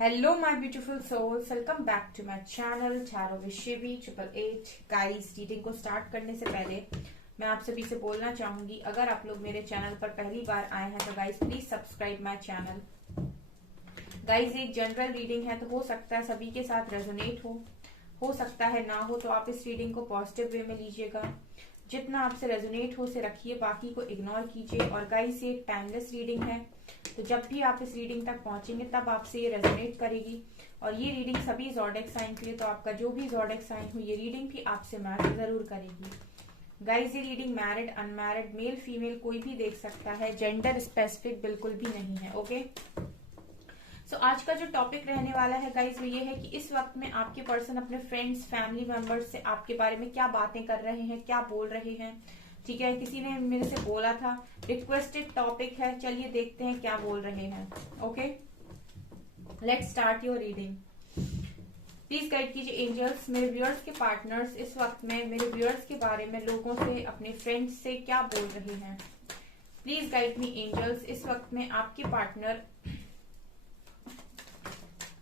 Hello my beautiful souls, welcome back to my channel tarot with Shivi 888। Guys, reading को start करने से पहले मैं आप सभी से बोलना चाहूंगी, अगर आप लोग मेरे चैनल पर पहली बार आए हैं तो guys please subscribe my channel. Guys, एक जनरल रीडिंग है तो हो सकता है सभी के साथ रेजोनेट हो सकता है ना हो, तो आप इस रीडिंग को पॉजिटिव वे में लीजिएगा। जितना आपसे रेजोनेट हो से रखिए, बाकी को इग्नोर कीजिए। और गाइस, ये टाइमलेस रीडिंग है, तो जब भी आप इस रीडिंग तक पहुंचेंगे तब आपसे ये रेजोनेट करेगी। और ये रीडिंग सभी ज़ोडिएक साइन के लिए, तो आपका जो भी ज़ोडिएक साइन हो ये रीडिंग भी आपसे मैच जरूर करेगी। गाइस, ये reading married unmarried male female कोई भी देख सकता है, जेंडर स्पेसिफिक बिल्कुल भी नहीं है। ओके, सो आज का जो टॉपिक रहने वाला है गाइज वो ये है कि इस वक्त में आपके पर्सन अपने फ्रेंड्स फैमिली मेंबर्स से आपके बारे में क्या बातें कर रहे हैं, क्या बोल रहे हैं। ठीक है, किसी ने मेरे से बोला था, रिक्वेस्टेड टॉपिक है, चलिए देखते हैं क्या बोल रहे हैं। Okay, let's start your reading. Please guide कीजिए एंजल्स, मेरे व्यूअर्स के पार्टनर्स इस वक्त में मेरे व्यूअर्स के बारे में, लोगों से, अपने फ्रेंड्स से क्या बोल रहे हैं। प्लीज गाइड मी एंजल्स, इस वक्त में आपके पार्टनर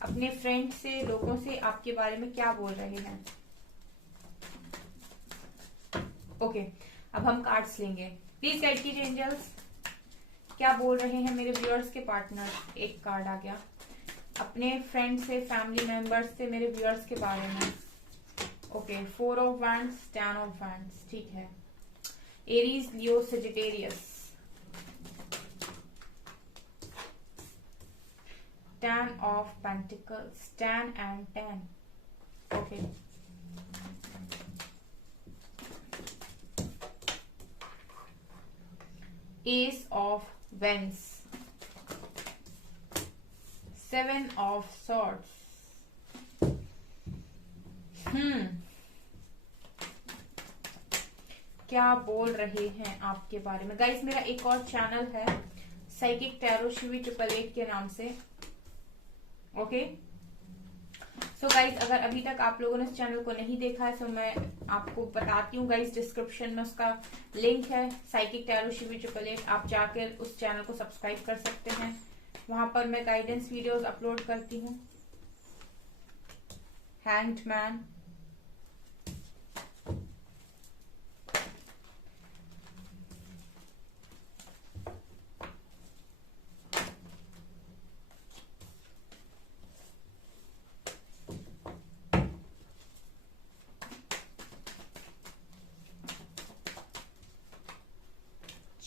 अपने फ्रेंड से, लोगों से आपके बारे में क्या बोल रहे हैं। ओके, अब हम कार्ड्स लेंगे। प्लीज गाइड कीजिए एंजल्स, क्या बोल रहे हैं मेरे व्यूअर्स के पार्टनर। एक कार्ड आ गया, अपने फ्रेंड से, फैमिली मेंबर्स से, मेरे व्यूअर्स के बारे में। Okay, 4 of wands, 10 of wands. ठीक है, Aries, Leo, Sagittarius, 10 of Pentacles, 10 and 10. Okay. Ace of Wands, 7 of Swords. क्या बोल रहे हैं आपके बारे में। गाइस, मेरा एक और चैनल है साइकिक टैरो शिवी 888 के नाम से। ओके, सो गाइज, अगर अभी तक आप लोगों ने इस चैनल को नहीं देखा है तो मैं आपको बताती हूँ गाइज, डिस्क्रिप्शन में उसका लिंक है, साइकिक टैरो शिवी 888। आप जाकर उस चैनल को सब्सक्राइब कर सकते हैं, वहां पर मैं गाइडेंस वीडियोस अपलोड करती हूँ। Hanged man,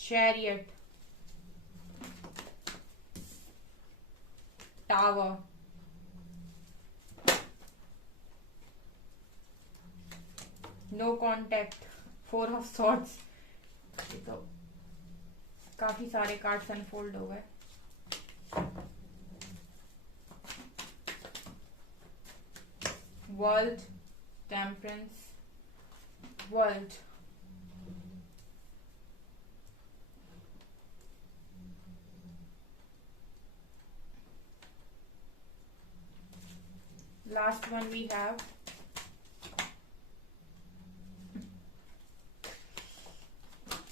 chariot, tower, no contact, 4 of swords. ये तो काफी सारे कार्ड्स अनफोल्ड हो गए। World, temperance, world, last one we have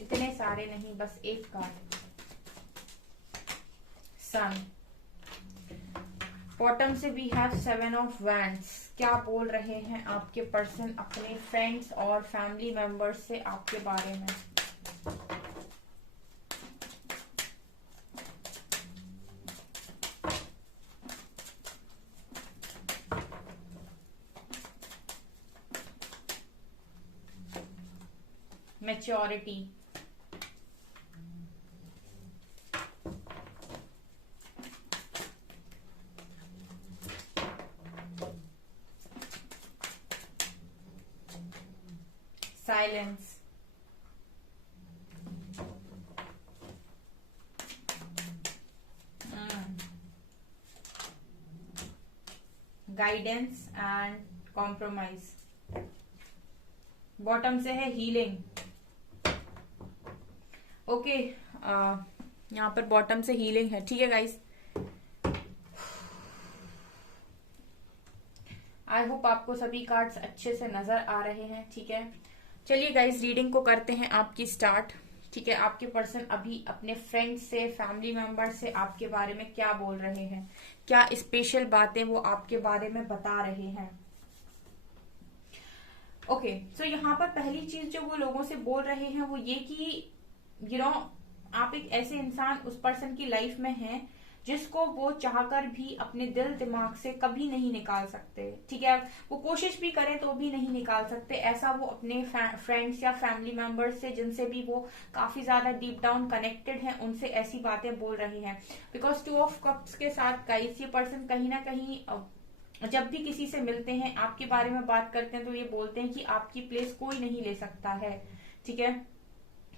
इतने सारे नहीं, बस एक कार्ड, सन। बॉटम से वी हैव 7 ऑफ वैंड्स। क्या बोल रहे हैं आपके पर्सन अपने फ्रेंड्स और फैमिली मेंबर्स से आपके बारे में। Maturity, silence, guidance and compromise. Bottom से है हीलिंग। ओके, यहाँ पर बॉटम से हीलिंग है। ठीक है गाइस, आई होप आपको सभी कार्ड्स अच्छे से नजर आ रहे हैं। ठीक है, चलिए गाइस, रीडिंग को करते हैं आपकी स्टार्ट। ठीक है, आपके पर्सन अभी अपने फ्रेंड से, फैमिली मेंबर से आपके बारे में क्या बोल रहे हैं, क्या स्पेशल बातें वो आपके बारे में बता रहे हैं। ओके, तो यहाँ पर पहली चीज जो वो लोगों से बोल रहे हैं वो ये कि आप एक ऐसे इंसान उस पर्सन की लाइफ में हैं जिसको वो चाहकर भी अपने दिल दिमाग से कभी नहीं निकाल सकते। ठीक है, वो कोशिश भी करें तो भी नहीं निकाल सकते। ऐसा वो अपने फ्रेंड्स या फैमिली मेंबर्स से, जिनसे भी वो काफी ज्यादा डीप डाउन कनेक्टेड हैं, उनसे ऐसी बातें बोल रहे हैं। बिकॉज 2 ऑफ कप्स के साथ गाइस ये पर्सन कहीं ना कहीं जब भी किसी से मिलते हैं, आपके बारे में बात करते हैं, तो ये बोलते हैं कि आपकी प्लेस कोई नहीं ले सकता है। ठीक है,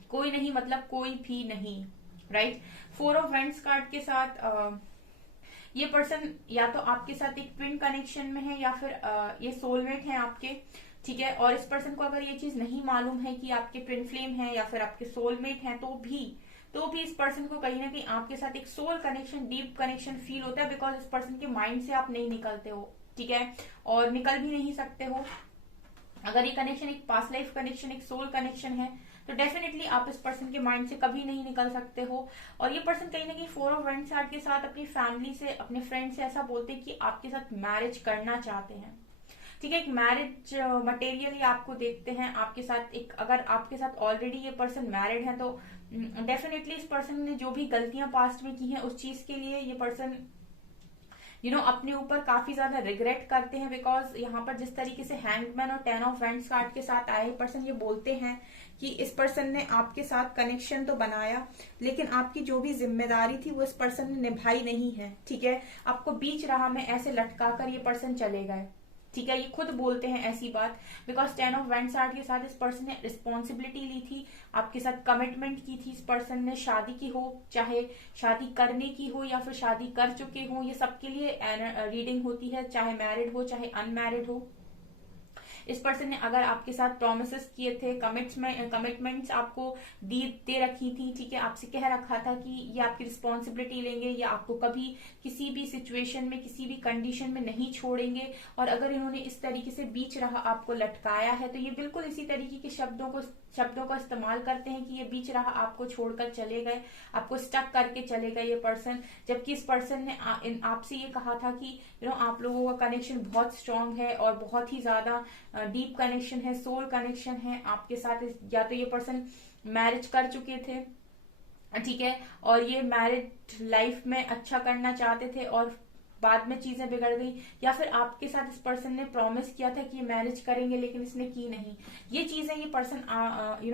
कोई नहीं मतलब कोई भी नहीं, राइट। 4 ऑफ वैंड्स कार्ड के साथ ये पर्सन या तो आपके साथ एक ट्विन कनेक्शन में है या फिर ये सोलमेट है आपके। ठीक है, और इस पर्सन को अगर ये चीज नहीं मालूम है कि आपके ट्विन फ्लेम है या फिर आपके सोलमेट हैं, तो भी इस पर्सन को कहीं ना कहीं आपके साथ एक soul connection, deep connection feel होता है। बिकॉज इस पर्सन के माइंड से आप नहीं निकलते हो। ठीक है, और निकल भी नहीं सकते हो। अगर ये कनेक्शन एक पास्ट लाइफ कनेक्शन, एक सोल कनेक्शन है, तो डेफिनेटली आप इस पर्सन के माइंड से कभी नहीं निकल सकते हो। और ये पर्सन कहीं ना कहीं 4 ऑफ वैंड्स कार्ड के साथ अपनी फैमिली से, अपने फ्रेंड से ऐसा बोलते हैं कि आपके साथ मैरिज करना चाहते हैं। ठीक है, एक मैरिज मटेरियल आपको देखते हैं आपके साथ। एक अगर आपके साथ ऑलरेडी ये पर्सन मैरिड है तो डेफिनेटली इस पर्सन ने जो भी गलतियां पास्ट में की हैं उस चीज के लिए ये पर्सन अपने ऊपर काफी ज्यादा रिग्रेट करते हैं। बिकॉज यहाँ पर जिस तरीके से हैंगमैन और 10 ऑफ वैंड्स कार्ड के साथ आए पर्सन ये बोलते हैं कि इस पर्सन ने आपके साथ कनेक्शन तो बनाया, लेकिन आपकी जो भी जिम्मेदारी थी वो इस पर्सन ने निभाई नहीं है। ठीक है, आपको बीच राह में ऐसे लटका कर ये पर्सन चले गए। ठीक है, ये खुद बोलते हैं ऐसी बात। बिकॉज 10 ऑफ वैंड्स कार्ड के साथ इस पर्सन ने रिस्पॉन्सिबिलिटी ली थी, आपके साथ कमिटमेंट की थी। इस पर्सन ने शादी की हो, चाहे शादी करने की हो या फिर शादी कर चुके हो, ये सबके लिए रीडिंग होती है, चाहे मैरिड हो चाहे अनमैरिड हो। इस पर्सन ने अगर आपके साथ प्रोमिसेस किए थे, कमिटमेंट्स आपको दे रखी थी। ठीक है, आपसे कह रखा था कि ये आपकी रिस्पॉन्सिबिलिटी लेंगे, या आपको कभी किसी भी सिचुएशन में, किसी भी कंडीशन में नहीं छोड़ेंगे। और अगर इन्होंने इस तरीके से बीच राह आपको लटकाया है तो ये बिल्कुल इसी तरीके के शब्दों का इस्तेमाल करते हैं कि ये बीच राह आपको छोड़कर चले गए, आपको स्टक करके चले गए ये पर्सन। जबकि इस पर्सन ने आपसे ये कहा था कि आप लोगों का कनेक्शन बहुत स्ट्रांग है और बहुत ही ज्यादा डीप कनेक्शन है, सोल कनेक्शन है आपके साथ। या तो ये पर्सन मैरिज कर चुके थे, ठीक है, और ये मैरिड लाइफ में अच्छा करना चाहते थे और बाद में चीजें बिगड़ गई, या फिर आपके साथ इस पर्सन ने प्रॉमिस किया था कि मैरिज करेंगे लेकिन इसने की नहीं। ये चीजें ये पर्सन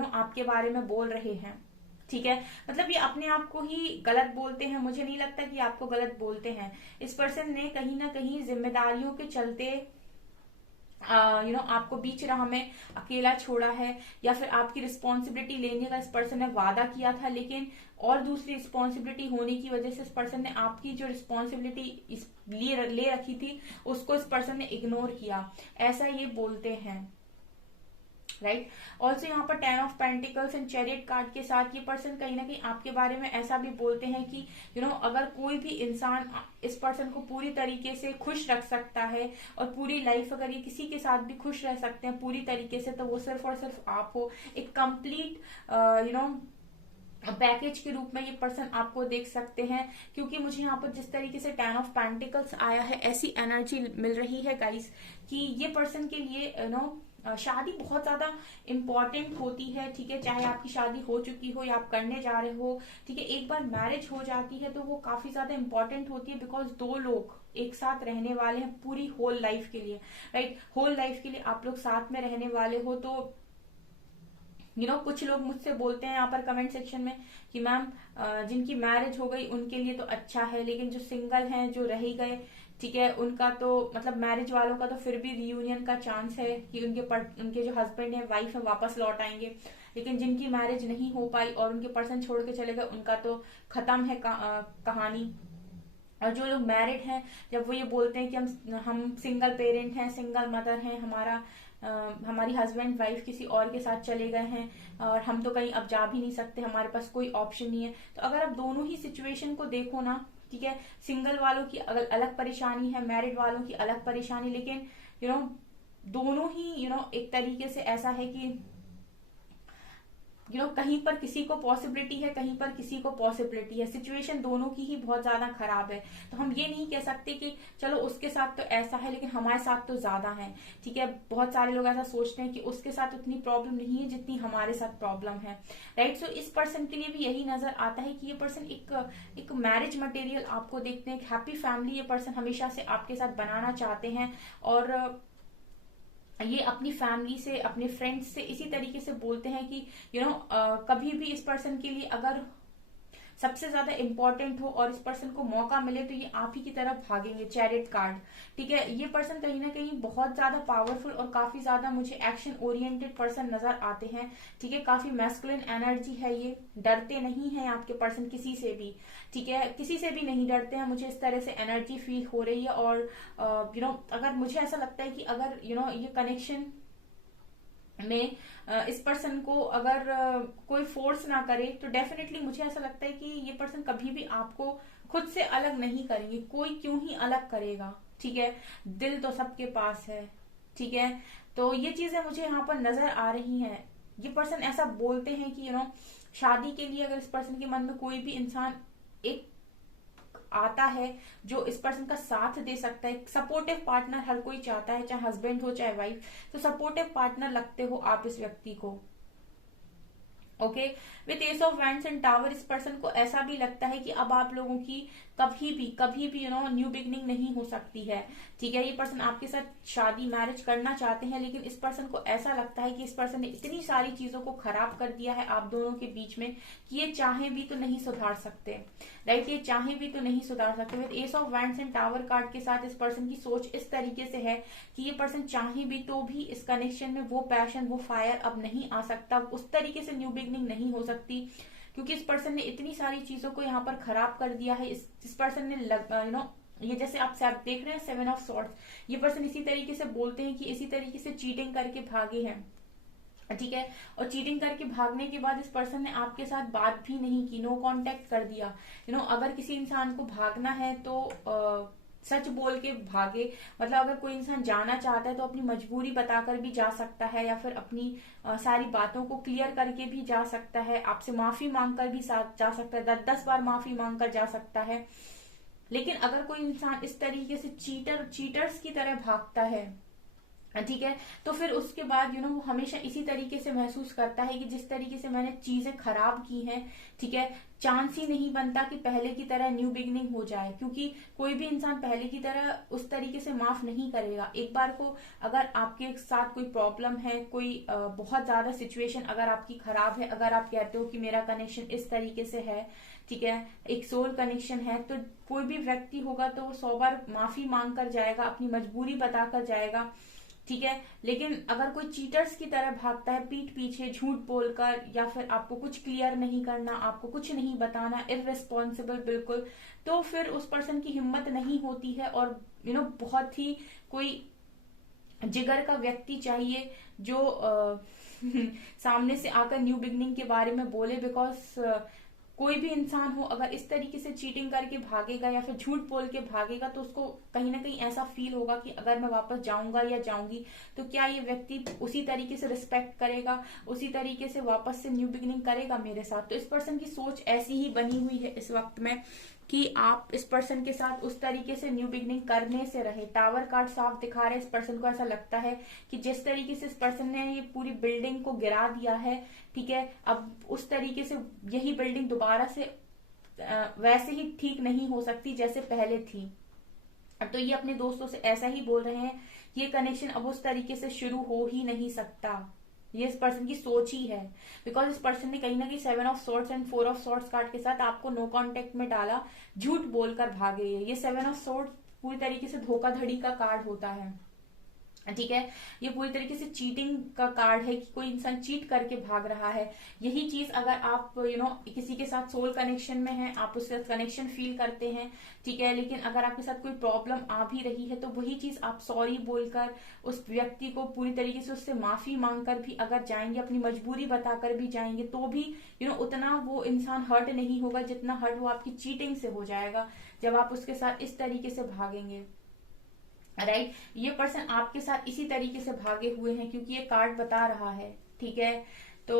आपके बारे में बोल रहे हैं। ठीक है, मतलब ये अपने आप को ही गलत बोलते हैं। मुझे नहीं लगता कि आपको गलत बोलते हैं। इस पर्सन ने कहीं ना कहीं जिम्मेदारियों के चलते आपको बीच राह में अकेला छोड़ा है, या फिर आपकी रिस्पॉन्सिबिलिटी लेने का इस पर्सन ने वादा किया था, लेकिन और दूसरी रिस्पॉन्सिबिलिटी होने की वजह से इस पर्सन ने आपकी जो रिस्पॉन्सिबिलिटी ले रखी थी उसको इस पर्सन ने इग्नोर किया, ऐसा ये बोलते हैं, राइट। ऑल्सो यहाँ पर 10 of pentacles and chariot card के साथ ये पर्सन कहीं ना कहीं आपके बारे में ऐसा भी बोलते हैं कि अगर कोई भी इंसान इस पर्सन को पूरी तरीके से खुश रख सकता है और पूरी लाइफ अगर ये किसी के साथ भी खुश रह सकते हैं पूरी तरीके से, तो वो सिर्फ और सिर्फ आप हो। एक कंप्लीट पैकेज के रूप में ये पर्सन आपको देख सकते हैं। क्योंकि मुझे यहाँ पर जिस तरीके से 10 ऑफ पेंटिकल्स आया है, ऐसी एनर्जी मिल रही है गाइस कि ये पर्सन के लिए शादी बहुत ज्यादा इम्पोर्टेंट होती है। ठीक है, चाहे आपकी शादी हो चुकी हो या आप करने जा रहे हो, ठीक है, एक बार मैरिज हो जाती है तो वो काफी ज्यादा इम्पोर्टेंट होती है। बिकॉज 2 लोग एक साथ रहने वाले हैं पूरी होल लाइफ के लिए, राइट। होल लाइफ के लिए आप लोग साथ में रहने वाले हो। तो कुछ लोग मुझसे बोलते हैं यहाँ पर कमेंट सेक्शन में कि मैम जिनकी मैरिज हो गई उनके लिए तो अच्छा है, लेकिन जो सिंगल हैं, जो रह गए, ठीक है, उनका तो मतलब मैरिज वालों का तो फिर भी रियूनियन का चांस है कि उनके जो हस्बैंड है, वाइफ है, वापस लौट आएंगे। लेकिन जिनकी मैरिज नहीं हो पाई और उनके पर्सन छोड़ के चले गए, उनका तो खत्म है कहानी। और जो लोग मैरिड हैं, जब वो ये बोलते हैं कि हम सिंगल पेरेंट हैं, सिंगल मदर हैं, हमारी हस्बैंड वाइफ किसी और के साथ चले गए हैं और हम तो कहीं अब जा भी नहीं सकते, हमारे पास कोई ऑप्शन नहीं है। तो अगर आप दोनों ही सिचुएशन को देखो ना, ठीक है, सिंगल वालों की अलग परेशानी है, मैरिड वालों की अलग परेशानी, लेकिन दोनों ही एक तरीके से ऐसा है कि कहीं पर किसी को पॉसिबिलिटी है, कहीं पर किसी को पॉसिबिलिटी है, सिचुएशन दोनों की ही बहुत ज्यादा खराब है। तो हम ये नहीं कह सकते कि चलो उसके साथ तो ऐसा है लेकिन हमारे साथ तो ज्यादा है, ठीक है। बहुत सारे लोग ऐसा सोचते हैं कि उसके साथ उतनी प्रॉब्लम नहीं है जितनी हमारे साथ प्रॉब्लम है, राइट। सो इस पर्सन के लिए भी यही नजर आता है कि ये पर्सन एक मैरिज मटेरियल आपको देखते हैं, एक हैप्पी फैमिली ये पर्सन हमेशा से आपके साथ बनाना चाहते हैं। और ये अपनी फैमिली से, अपने फ्रेंड्स से इसी तरीके से बोलते हैं कि कभी भी इस पर्सन के लिए अगर सबसे ज्यादा इंपॉर्टेंट हो और इस पर्सन को मौका मिले तो ये आप ही की तरफ भागेंगे। चैरिट कार्ड, ठीक है। ये पर्सन कहीं ना कहीं बहुत ज्यादा पावरफुल और काफी ज्यादा मुझे एक्शन ओरिएंटेड पर्सन नजर आते हैं, ठीक है। काफी मैस्कुलिन एनर्जी है, ये डरते नहीं है आपके पर्सन किसी से भी, ठीक है, किसी से भी नहीं डरते हैं। मुझे इस तरह से एनर्जी फील हो रही है। और अगर मुझे ऐसा लगता है कि अगर ये कनेक्शन में इस पर्सन को अगर कोई फोर्स ना करे तो डेफिनेटली मुझे ऐसा लगता है कि ये पर्सन कभी भी आपको खुद से अलग नहीं करेंगे। कोई क्यों ही अलग करेगा, ठीक है। दिल तो सबके पास है, ठीक है। तो ये चीजें मुझे यहाँ पर नजर आ रही हैं। ये पर्सन ऐसा बोलते हैं कि शादी के लिए अगर इस पर्सन के मन में कोई भी इंसान एक आता है जो इस पर्सन का साथ दे सकता है, सपोर्टिव पार्टनर हर कोई चाहता है, चाहे हस्बैंड हो चाहे वाइफ, तो सपोर्टिव पार्टनर लगते हो आप इस व्यक्ति को, okay. With S of wands and tower इस पर्सन को ऐसा भी लगता है कि अब आप लोगों की कभी भी न्यू बिगनिंग नहीं हो सकती है, ठीक है। ये पर्सन आपके साथ शादी मैरिज करना चाहते हैं लेकिन इस पर्सन को ऐसा लगता है कि इस पर्सन ने इतनी सारी चीजों को खराब कर दिया है आप दोनों के बीच में कि ये चाहे भी तो नहीं सुधार सकते, राइट। ये चाहे भी तो नहीं सुधार सकते। With S of wands and tower card के साथ इस पर्सन की सोच इस तरीके से है कि ये पर्सन चाहे भी तो भी इस कनेक्शन में वो पैशन, वो फायर अब नहीं आ सकता, उस तरीके से न्यू बिगनिंग नहीं हो सकती क्योंकि इस पर्सन ने इतनी सारी चीजों को यहाँ पर खराब कर दिया है। इस पर्सन ने ये जैसे आप देख रहे हैं 7 ऑफ सॉर्ड्स, ये पर्सन इसी तरीके से बोलते हैं कि इसी तरीके से चीटिंग करके भागे हैं, ठीक है। और चीटिंग करके भागने के बाद इस पर्सन ने आपके साथ बात भी नहीं की, नो कांटेक्ट कर दिया। अगर किसी इंसान को भागना है तो सच बोल के भागे, मतलब अगर कोई इंसान जाना चाहता है तो अपनी मजबूरी बताकर भी जा सकता है या फिर अपनी सारी बातों को क्लियर करके भी जा सकता है, आपसे माफी मांगकर भी जा सकता है, 10 बार माफी मांगकर जा सकता है। लेकिन अगर कोई इंसान इस तरीके से चीटर्स की तरह भागता है, ठीक है, तो फिर उसके बाद वो हमेशा इसी तरीके से महसूस करता है कि जिस तरीके से मैंने चीजें खराब की हैं, ठीक है, चांस ही नहीं बनता कि पहले की तरह न्यू बिगनिंग हो जाए क्योंकि कोई भी इंसान पहले की तरह उस तरीके से माफ नहीं करेगा। एक बार को अगर आपके साथ कोई प्रॉब्लम है, कोई बहुत ज्यादा सिचुएशन अगर आपकी खराब है, अगर आप कहते हो कि मेरा कनेक्शन इस तरीके से है, ठीक है, एक सोल कनेक्शन है, तो कोई भी व्यक्ति होगा तो वो 100 बार माफी मांग कर जाएगा, अपनी मजबूरी बताकर जाएगा, ठीक है। लेकिन अगर कोई चीटर्स की तरह भागता है पीठ पीछे झूठ बोलकर या फिर आपको कुछ क्लियर नहीं करना, आपको कुछ नहीं बताना, इररिस्पॉन्सिबल बिल्कुल, तो फिर उस पर्सन की हिम्मत नहीं होती है। और बहुत ही कोई जिगर का व्यक्ति चाहिए जो सामने से आकर न्यू बिगनिंग के बारे में बोले। बिकॉज कोई भी इंसान हो अगर इस तरीके से चीटिंग करके भागेगा या फिर झूठ बोल के भागेगा तो उसको कहीं ना कहीं ऐसा फील होगा कि अगर मैं वापस जाऊंगा या जाऊंगी तो क्या ये व्यक्ति उसी तरीके से रिस्पेक्ट करेगा, उसी तरीके से वापस से न्यू बिगिनिंग करेगा मेरे साथ। तो इस पर्सन की सोच ऐसी ही बनी हुई है इस वक्त में कि आप इस पर्सन के साथ उस तरीके से न्यू बिगनिंग करने से रहे। टावर कार्ड साफ दिखा रहे हैं, इस पर्सन को ऐसा लगता है कि जिस तरीके से इस पर्सन ने ये पूरी बिल्डिंग को गिरा दिया है, ठीक है, अब उस तरीके से यही बिल्डिंग दोबारा से वैसे ही ठीक नहीं हो सकती जैसे पहले थी। तो ये अपने दोस्तों से ऐसा ही बोल रहे हैं कि ये कनेक्शन अब उस तरीके से शुरू हो ही नहीं सकता। ये इस पर्सन की सोच ही है बिकॉज इस पर्सन ने कहीं ना कहीं 7 of swords and 4 of swords card के साथ आपको नो कांटेक्ट में डाला, झूठ बोलकर भागे। ये 7 ऑफ सॉर्ड्स पूरी तरीके से धोखाधड़ी का कार्ड होता है, ठीक है। ये पूरी तरीके से चीटिंग का कार्ड है कि कोई इंसान चीट करके भाग रहा है। यही चीज अगर आप किसी के साथ सोल कनेक्शन में है, आप उससे कनेक्शन फील करते हैं, ठीक है, लेकिन अगर आपके साथ कोई प्रॉब्लम आ भी रही है तो वही चीज आप सॉरी बोलकर उस व्यक्ति को पूरी तरीके से उससे माफी मांगकर भी अगर जाएंगे, अपनी मजबूरी बताकर भी जाएंगे तो भी उतना वो इंसान हर्ट नहीं होगा जितना हर्ट वो आपकी चीटिंग से हो जाएगा जब आप उसके साथ इस तरीके से भागेंगे, राइट। ये पर्सन आपके साथ इसी तरीके से भागे हुए हैं क्योंकि ये कार्ड बता रहा है, ठीक है। तो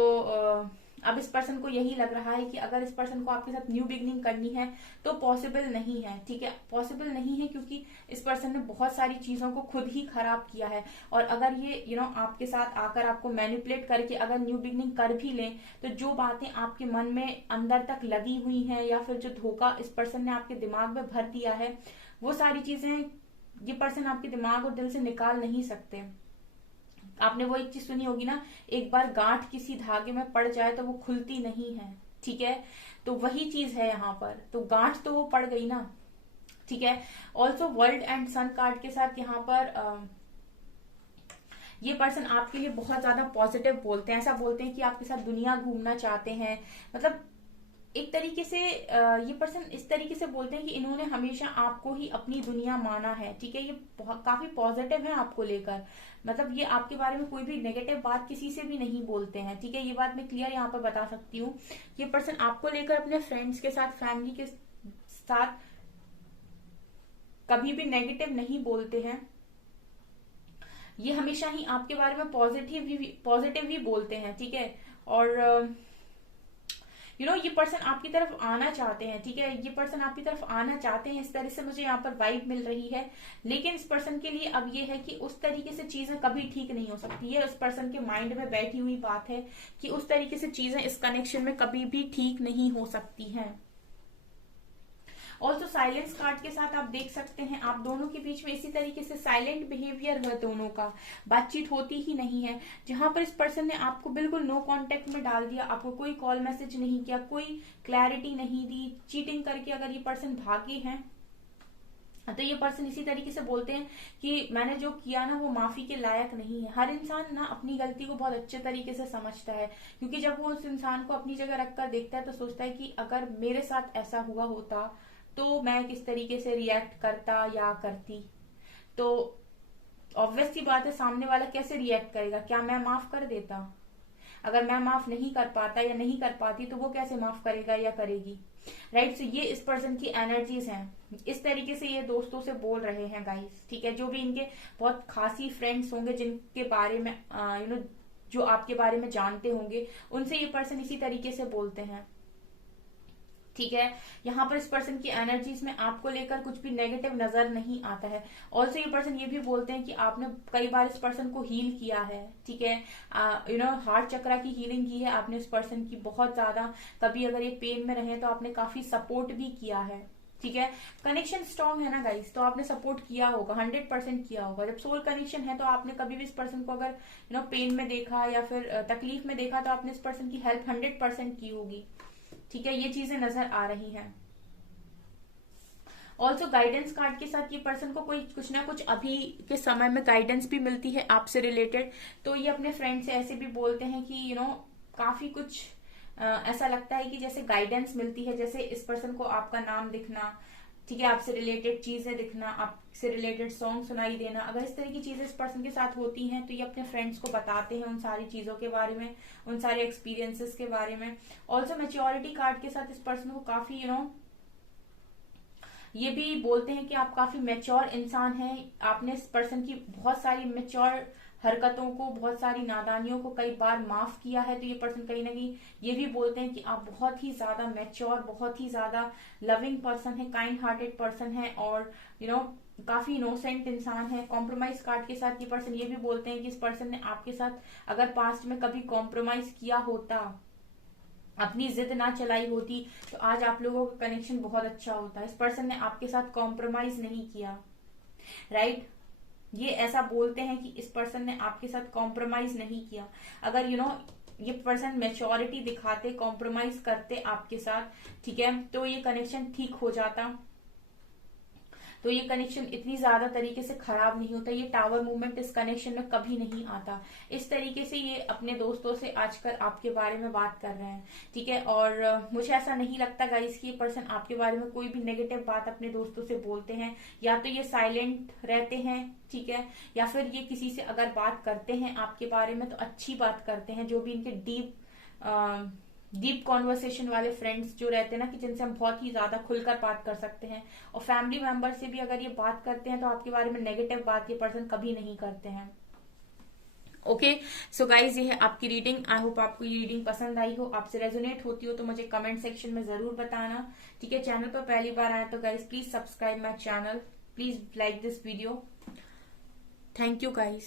अब इस पर्सन को यही लग रहा है कि अगर इस पर्सन को आपके साथ न्यू बिगनिंग करनी है तो पॉसिबल नहीं है, ठीक है, पॉसिबल नहीं है, क्योंकि इस पर्सन ने बहुत सारी चीजों को खुद ही खराब किया है। और अगर ये आपके साथ आकर आपको मैनिपुलेट करके अगर न्यू बिगनिंग कर भी ले, तो जो बातें आपके मन में अंदर तक लगी हुई हैं या फिर जो धोखा इस पर्सन ने आपके दिमाग में भर दिया है, वो सारी चीजें ये पर्सन आपके दिमाग और दिल से निकाल नहीं सकते। आपने वो एक चीज सुनी होगी ना, एक बार गांठ किसी धागे में पड़ जाए तो वो खुलती नहीं है, ठीक है, तो वही चीज है यहाँ पर। तो गांठ तो वो पड़ गई ना, ठीक है। Also world and sun card के साथ यहाँ पर ये पर्सन आपके लिए बहुत ज्यादा पॉजिटिव बोलते हैं, ऐसा बोलते हैं कि आपके साथ दुनिया घूमना चाहते हैं। मतलब एक तरीके से ये पर्सन इस तरीके से बोलते हैं कि इन्होंने हमेशा आपको ही अपनी दुनिया माना है, ठीक है। ये काफी पॉजिटिव है आपको लेकर, मतलब ये आपके बारे में कोई भी नेगेटिव बात किसी से भी नहीं बोलते हैं, ठीक है। ये बात मैं क्लियर यहाँ पर बता सकती हूँ। ये पर्सन आपको लेकर अपने फ्रेंड्स के साथ, फैमिली के साथ कभी भी नेगेटिव नहीं बोलते हैं। ये हमेशा ही आपके बारे में पॉजिटिव ही बोलते हैं, ठीक है। और ये पर्सन आपकी तरफ आना चाहते हैं, ठीक है, ये पर्सन आपकी तरफ आना चाहते हैं, इस तरह से मुझे यहाँ पर वाइब मिल रही है। लेकिन इस पर्सन के लिए अब ये है कि उस तरीके से चीजें कभी ठीक नहीं हो सकती है। उस पर्सन के माइंड में बैठी हुई बात है कि उस तरीके से चीजें इस कनेक्शन में कभी भी ठीक नहीं हो सकती हैं। ऑल्सो साइलेंस कार्ड के साथ आप देख सकते हैं आप दोनों के बीच में इसी तरीके से साइलेंट बिहेवियर है, दोनों का बातचीत होती ही नहीं है। जहां पर इस पर्सन ने आपको बिल्कुल नो कांटेक्ट में डाल दिया, आपको कोई कॉल मैसेज नहीं किया, कोई क्लैरिटी नहीं दी, चीटिंग करके अगर ये पर्सन भागे हैं तो ये पर्सन इसी तरीके से बोलते हैं कि मैंने जो किया ना वो माफी के लायक नहीं है। हर इंसान ना अपनी गलती को बहुत अच्छे तरीके से समझता है, क्योंकि जब वो उस इंसान को अपनी जगह रखकर देखता है तो सोचता है कि अगर मेरे साथ ऐसा हुआ होता तो मैं किस तरीके से रिएक्ट करता या करती। तो ऑब्वियस सी बात है, सामने वाला कैसे रिएक्ट करेगा, क्या मैं माफ कर देता? अगर मैं माफ नहीं कर पाता या नहीं कर पाती तो वो कैसे माफ करेगा या करेगी, राइट। सो ये इस पर्सन की एनर्जीज हैं, इस तरीके से ये दोस्तों से बोल रहे हैं गाइस, ठीक है। जो भी इनके बहुत खासी फ्रेंड्स होंगे जिनके बारे में जो आपके बारे में जानते होंगे, उनसे ये पर्सन इसी तरीके से बोलते हैं, ठीक है। यहाँ पर इस पर्सन की एनर्जीज में आपको लेकर कुछ भी नेगेटिव नजर नहीं आता है। ऑल्सो ये पर्सन ये भी बोलते हैं कि आपने कई बार इस पर्सन को हील किया है, ठीक है। हार्ट चक्रा की हीलिंग की है आपने इस पर्सन की बहुत ज्यादा। कभी अगर ये पेन में रहे तो आपने काफी सपोर्ट भी किया है, ठीक है। कनेक्शन स्ट्रांग है ना गाइस, तो आपने सपोर्ट किया होगा, 100% किया होगा। जब सोल कनेक्शन है तो आपने कभी भी इस पर्सन को अगर पेन में देखा या फिर तकलीफ में देखा तो आपने इस पर्सन की हेल्प 100% की होगी, ठीक है। ये चीजें नजर आ रही हैं। ऑल्सो गाइडेंस कार्ड के साथ ये पर्सन को कोई कुछ ना कुछ अभी के समय में गाइडेंस भी मिलती है आपसे रिलेटेड। तो ये अपने फ्रेंड से ऐसे भी बोलते हैं कि काफी कुछ ऐसा लगता है कि जैसे गाइडेंस मिलती है, जैसे इस पर्सन को आपका नाम दिखना, ठीक है, आपसे रिलेटेड चीजें दिखना, आपसे रिलेटेड सॉन्ग सुनाई देना। अगर इस तरह की चीजें इस पर्सन के साथ होती हैं तो ये अपने फ्रेंड्स को बताते हैं उन सारी चीजों के बारे में, उन सारे एक्सपीरियंसेस के बारे में। ऑल्सो मैच्योरिटी कार्ड के साथ इस पर्सन को काफी ये भी बोलते हैं कि आप काफी मैच्योर इंसान हैं। आपने इस पर्सन की बहुत सारी मैच्योर हरकतों को, बहुत सारी नादानियों को कई बार माफ किया है। तो ये पर्सन कहीं ना कहीं ये भी बोलते हैं कि आप बहुत ही ज्यादा मैच्योर, बहुत ही ज्यादा लविंग पर्सन है, काइंड हार्टेड पर्सन है और काफी इनोसेंट इंसान है। कॉम्प्रोमाइज कार्ड के साथ ये पर्सन ये भी बोलते हैं कि इस पर्सन ने आपके साथ अगर पास्ट में कभी कॉम्प्रोमाइज किया होता, अपनी जिद ना चलाई होती, तो आज आप लोगों का कनेक्शन बहुत अच्छा होता। इस पर्सन ने आपके साथ कॉम्प्रोमाइज नहीं किया, राइट। ये ऐसा बोलते हैं कि इस पर्सन ने आपके साथ कॉम्प्रोमाइज नहीं किया। अगर ये पर्सन मैच्योरिटी दिखाते, कॉम्प्रोमाइज करते आपके साथ, ठीक है, तो ये कनेक्शन ठीक हो जाता, तो ये कनेक्शन इतनी ज्यादा तरीके से खराब नहीं होता। ये टावर मूवमेंट इस कनेक्शन में कभी नहीं आता। इस तरीके से ये अपने दोस्तों से आजकल आपके बारे में बात कर रहे हैं, ठीक है। और मुझे ऐसा नहीं लगता गाइस कि ये पर्सन आपके बारे में कोई भी नेगेटिव बात अपने दोस्तों से बोलते हैं। या तो ये साइलेंट रहते हैं, ठीक है, या फिर ये किसी से अगर बात करते हैं आपके बारे में तो अच्छी बात करते हैं। जो भी इनके डीप कॉन्वर्सेशन वाले फ्रेंड्स जो रहते हैं ना, कि जिनसे हम बहुत ही ज्यादा खुलकर बात कर सकते हैं। और फैमिली मेंबर से भी अगर ये बात करते हैं तो आपके बारे में नेगेटिव बात ये पर्सन कभी नहीं करते हैं। ओके सो गाइज, ये है आपकी रीडिंग। आई होप आपको ये रीडिंग पसंद आई हो, आपसे रेजोनेट होती हो तो मुझे कमेंट सेक्शन में जरूर बताना। ठीक है, चैनल पर पहली बार आए तो guys please subscribe my channel, please like this video. Thank you guys.